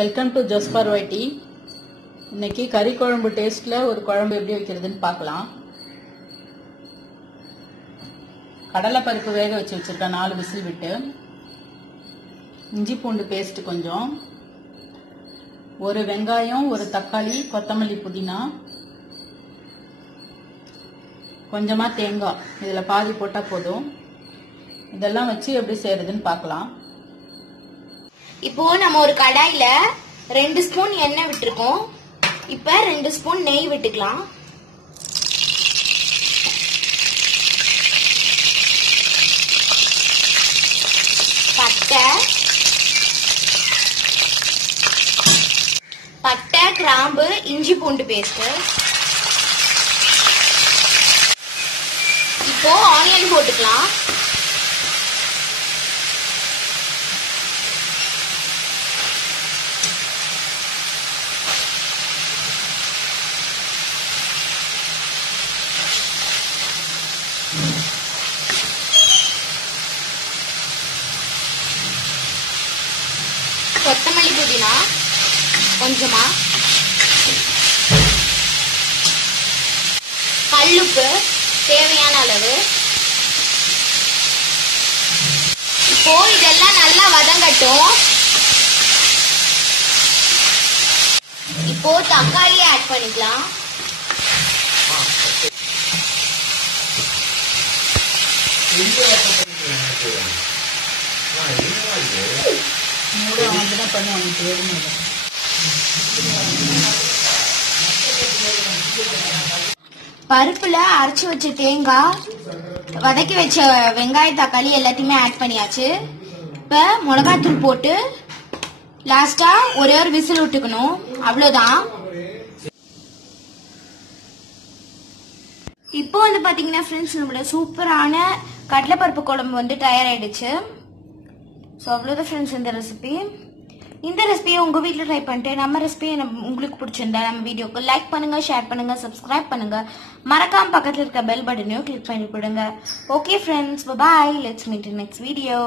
Welcome to just for வைட்டி. இன்னைக்கு கறி குழம்பு டேஸ்ட்ல ஒரு குழம்பு எப்படி வைக்கிறதுன்னு பார்க்கலாம். கடலை பருப்பு வேக வச்சு வச்சிருக்கேன் 4 விசில் விட்டு. இஞ்சி பூண்டு பேஸ்ட் கொஞ்சம், ஒரு வெங்காயம், ஒரு தக்காளி, கொத்தமல்லி, புதினா, கொஞ்சமா தேங்காய், இதுல பாதி போட்டா போதும். இதெல்லாம் வச்சு எப்படி செய்யறதுன்னு பார்க்கலாம். இப்போ நம்ம ஒரு கடாயில 2 ஸ்பூன் எண்ணெய் விட்டுருக்கோம். இப்ப 2 ஸ்பூன் நெய் விட்டுக்கலாம். பட்டை, கிராம்பு, இஞ்சி பூண்டு பேஸ்ட். இப்போ ஆனியன் போட்டுக்கலாம். கொத்தமல்லி, புதினா கொஞ்சமா, கல்லுப்பு தேவையான அளவு. இப்போ இதெல்லாம் நல்லா வதங்கட்டும். இப்போ தக்காளி ஆட் பண்ணிக்கலாம். பருப்புல அரைச்சு வச்ச தேங்காய், வதக்கி வச்ச வெங்காய, தக்காளி எல்லாத்தையுமே ஆட் பண்ணியாச்சு. இப்ப மிளகாத்தூள் போட்டு லாஸ்டா ஒரே ஒரு விசில் விட்டுக்கணும், அவ்வளவுதான். இப்போ வந்து பாத்தீங்கன்னா ஃப்ரெண்ட்ஸ், நம்மளோட சூப்பரான கடலைப்பருப்பு குழம்பு வந்து தயாராயிடுச்சு. ஸோ அவ்வளோதான் ஃப்ரெண்ட்ஸ் இந்த ரெசிபி. இந்த ரெசிபியை உங்கள் வீட்டில் ட்ரை பண்ணிட்டு நம்ம ரெசிபியை உங்களுக்கு பிடிச்சிருந்தா நம்ம வீடியோக்கு லைக் பண்ணுங்க, ஷேர் பண்ணுங்க, சப்ஸ்கிரைப் பண்ணுங்க. மறக்காம பக்கத்தில் இருக்க பெல் பட்டனையும் கிளிக் பண்ணி கொடுங்க. Okay friends, bye. Let's meet in next video.